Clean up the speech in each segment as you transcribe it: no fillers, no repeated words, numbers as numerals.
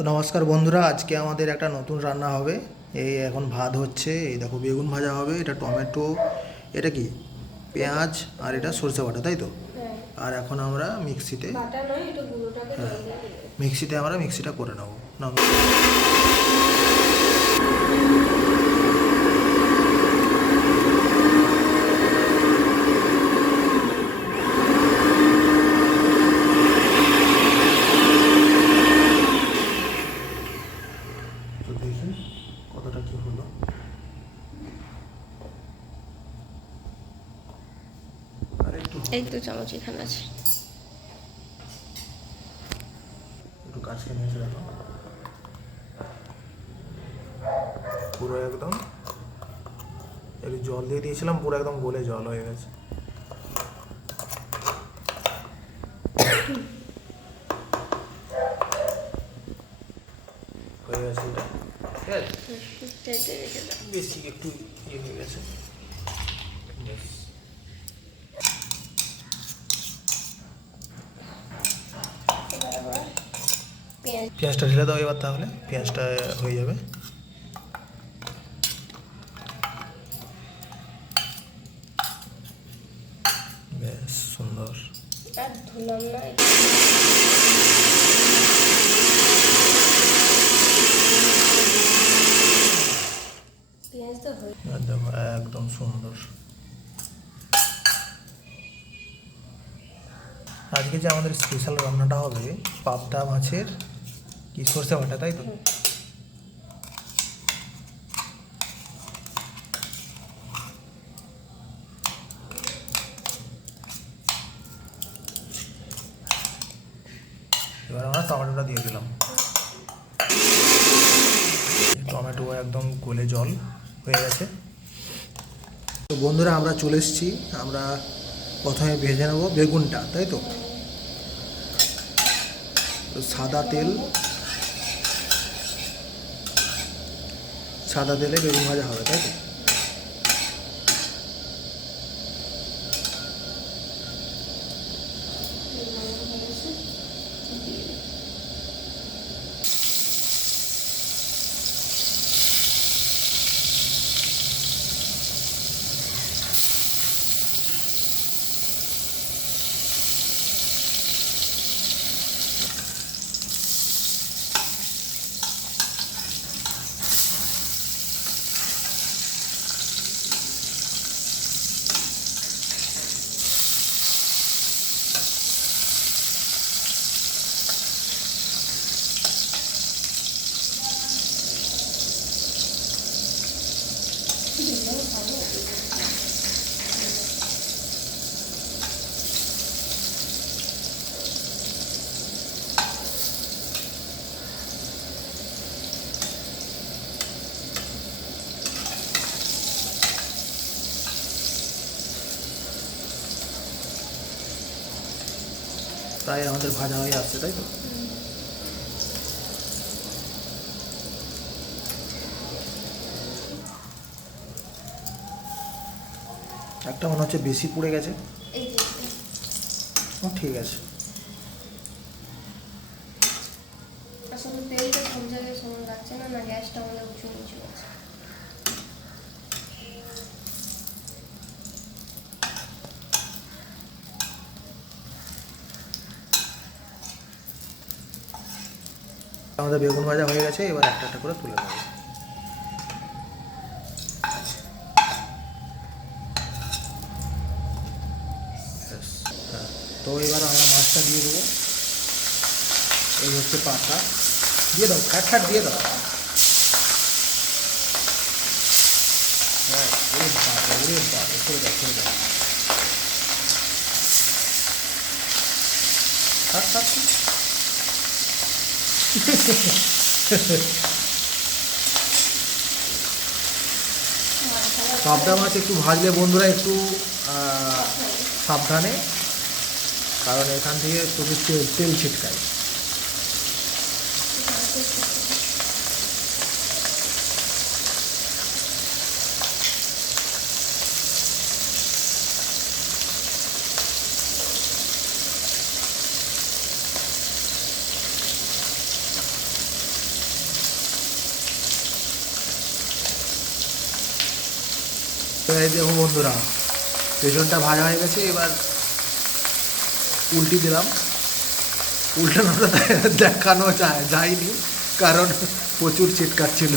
তো নমস্কার বন্ধুরা, আজকে আমাদের একটা নতুন রান্না হবে। এই এখন ভাত হচ্ছে, এই দেখো বেগুন ভাজা হবে, এটা টমেটো, এটা কি পেঁয়াজ, আর এটা সরষে বাটা, তাই তো? হ্যাঁ, আর এখন আমরা মিক্সিতে, বাটা নয়, এটা গুঁড়োটাকে হ্যাঁ, জল দিয়ে দিবে। মিক্সিতে আমরা মিক্সিটা করে নেবো না। তো দেখি কতটা কি হলো। আর একটু এই তো চামচ এখানে আছে। একটু কাছে নিয়ে এসে দেখো, পুরো একদম, একটু জল দিয়ে দিয়েছিলাম, পুরো একদম গলে জল হয়ে গেছে। হয়ে গেছে এটা, ঠিক আছে। কেটে রেখে দাও। বেশি একটু ইয়ে হয়ে গেছে, ব্যাস। এবার আবার পেঁয়াজ পেঁয়াজটা ঢেলে দাও এবার, তাহলে পেঁয়াজটা হয়ে যাবে। বেশ সুন্দর। আর ধুলাম না। পেঁয়াজ তো হয়ে আর দেখো একদম সুন্দর। আজকে যে আমাদের স্পেশাল রান্নাটা হবে পাবদা মাছের কি সরষে বাটা, তাই তো? এবার আমরা টমেটোটা দিয়ে দিলাম। টমেটো একদম গলে জল হয়ে গেছে। তো বন্ধুরা, আমরা চলে এসেছি। আমরা প্রথমে ভেজে নেবো বেগুনটা, তাই তো? তো সাদা তেলে বেগুন ভাজা হবে, তাই তো? প্রায় আমাদের ভাজা হয়ে আসছে, তাই তো? একটা মনে হচ্ছে বেশি পুড়ে গেছে। এই যে ও ঠিক আছে। আসলে তেলটা সব জায়গায় সমান লাগছে না, না গ্যাসটা আমাদের উঁচু নিচু আছে। আমাদের বেগুন ভাজা হয়ে গেছে, এবার একটা একটা করে তুলে নেবো। ব্যাস, হ্যাঁ। তো এবার আমরা মাছটা দিয়ে দেবো। এই হচ্ছে পাতা, দিয়ে দাও, ফ্যাট দিয়ে দাও। হ্যাঁ, ওরে বাবা, করে দাও। থাক। পাবদা মাছ একটু ভাজলে বন্ধুরা একটু সাবধানে, কারণ এখান থেকে প্রচুর তেল ছিটকায়। এই দেখো বন্ধুরা, পেছনটা ভাজা হয়ে গেছে। এবার উল্টি দিলাম। উল্টানোটা দেখানো যায়নি, কারণ প্রচুর ছিটকাচ্ছিল।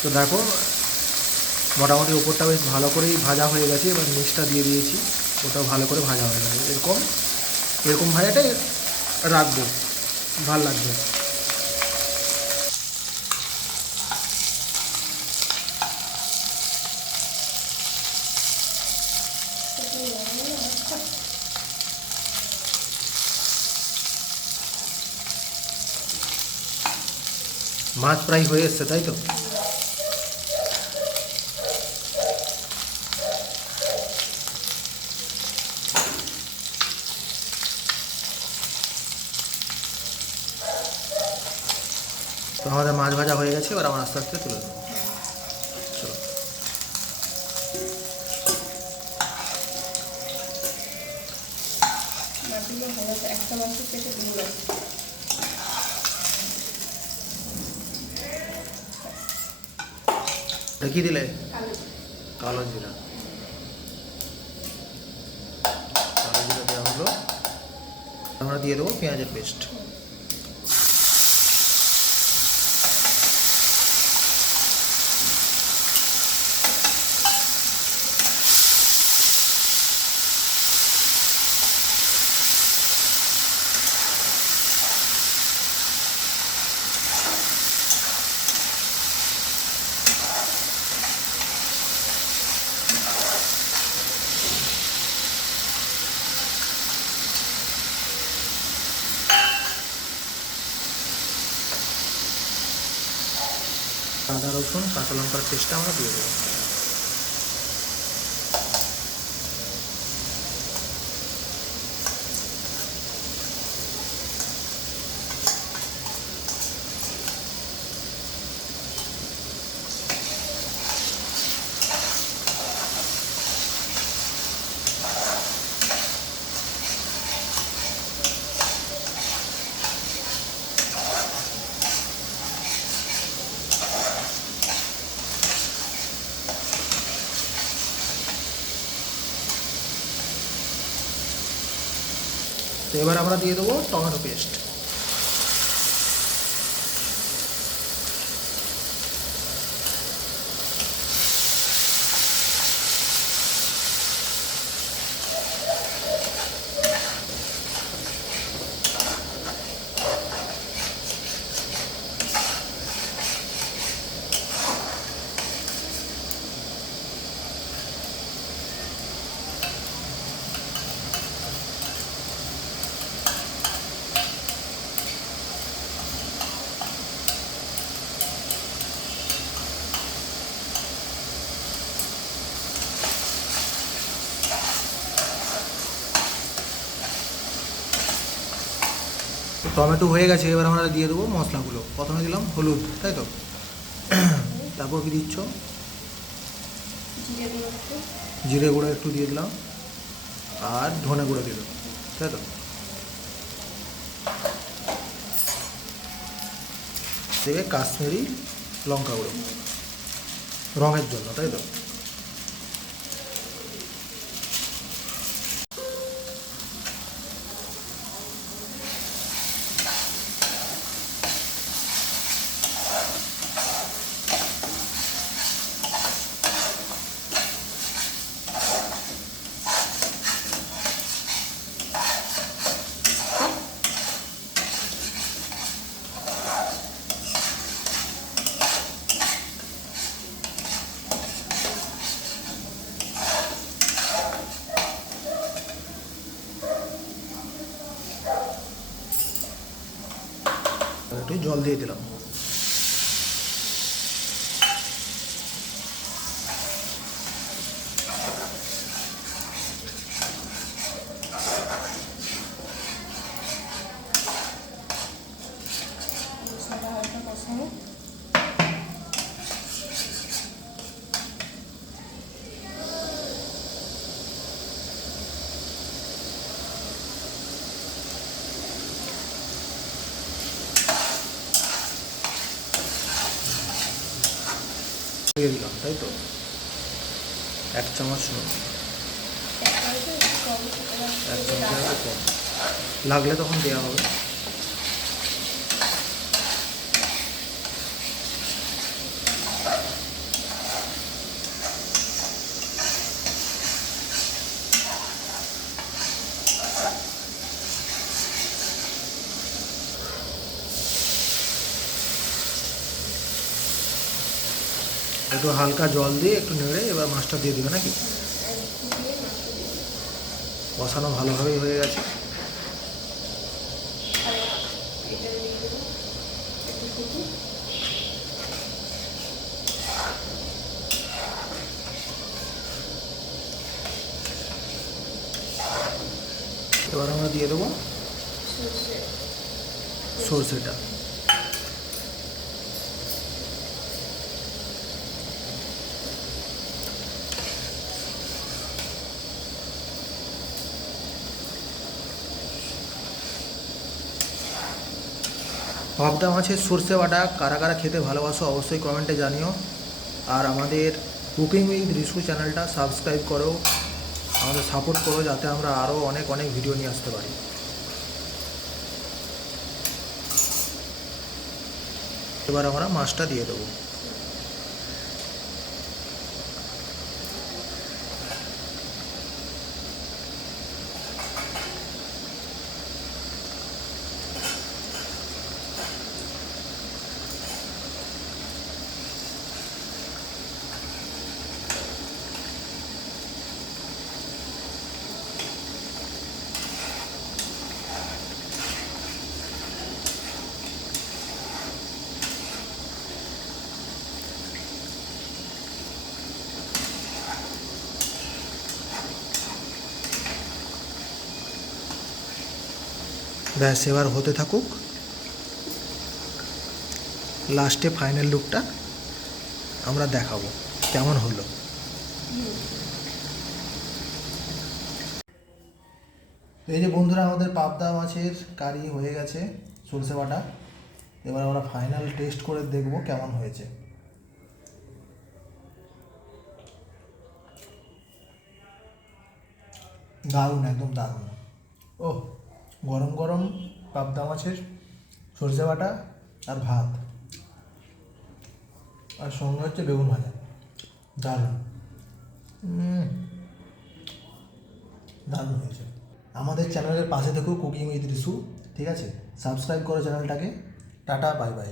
তো দেখো মোটামুটি ওপরটা বেশ ভালো করেই ভাজা হয়ে গেছে। এবার নিচটা দিয়ে দিয়েছি, ওটাও ভালো করে ভাজা হয়ে গেছে। এরকম এরকম ভাজাটাই রাখবো, ভাল লাগবে। মাছ প্রায় হয়ে এসছে, তাই তো? তো আমাদের মাছ ভাজা হয়ে গেছে। এবার আমরা আস্তে আস্তে তুলে দেবো। চলো, মাছগুলো ভালো করে একটা মাছের পেটে দিয়ে আছে। কি দিলে? কালো কালো জিরা। কালো জিরা দেওয়া হলো। আমরা দিয়ে দেবো পেঁয়াজের পেস্ট। আদা রসুন কাঁচা লঙ্কার পেস্টটা আমরা দিয়ে দেবো। তো এবার আমরা দিয়ে দেবো টমেটো পেস্ট। টমেটো হয়ে গেছে। এবার আমরা দিয়ে দেবো মশলাগুলো। প্রথমে দিলাম হলুদ, তাই তো? তারপর কি দিচ্ছ? জিরে গুঁড়ো একটু, জিরে গুঁড়ো একটু দিয়ে দিলাম, আর ধনে গুঁড়ো দিয়ে দেবো, তাই তো? দেবে কাশ্মীরি লঙ্কা গুঁড়ো, রঙের জন্য, তাই তো? একটু জল দিয়ে দিলাম। মশলাটা হালকা কষানো। দিয়ে দিলাম, তাই তো 1 চামচ নুন, 1 চামচের একটু কম, লাগলে তখন দেওয়া হবে। একটু হালকা জল দিয়ে একটু নেড়ে এবার মাছটা দিয়ে দিবে নাকি? কষানো ভালোভাবেই হয়ে গেছে। এবার আমরা দিয়ে দেবো সর্ষেটা। পাবদা মাছের সর্ষে বাটা কারা কারা খেতে ভালোবাসো অবশ্যই কমেন্টে জানিও। আর আমাদের কুকিং উইথ রিশু চ্যানেলটা সাবস্ক্রাইব করো, আমাদের সাপোর্ট করো যাতে আমরা আরও অনেক অনেক ভিডিও নিয়ে আসতে পারি। এবার আমরা মাছটা দিয়ে দেবো। ব্যাস এবার হতে থাকুক, লাস্টে ফাইনাল লুকটা আমরা দেখাবো কেমন হলো। এই যে বন্ধুরা, আমাদের পাবদা মাছের কারি হয়ে গেছে সরষে বাটা। এবার আমরা ফাইনাল টেস্ট করে দেখব কেমন হয়েছে। দারুণ, একদম দারুণ। ও, গরম গরম পাবদা মাছের সরষে বাটা আর ভাত, আর সঙ্গে হচ্ছে বেগুন ভাজা, দারুণ। দারুণ হয়েছে। আমাদের চ্যানেলের পাশে থেকেও কুকিং উইথ রিশু, ঠিক আছে? সাবস্ক্রাইব করো চ্যানেলটাকে। Tata, bye bye.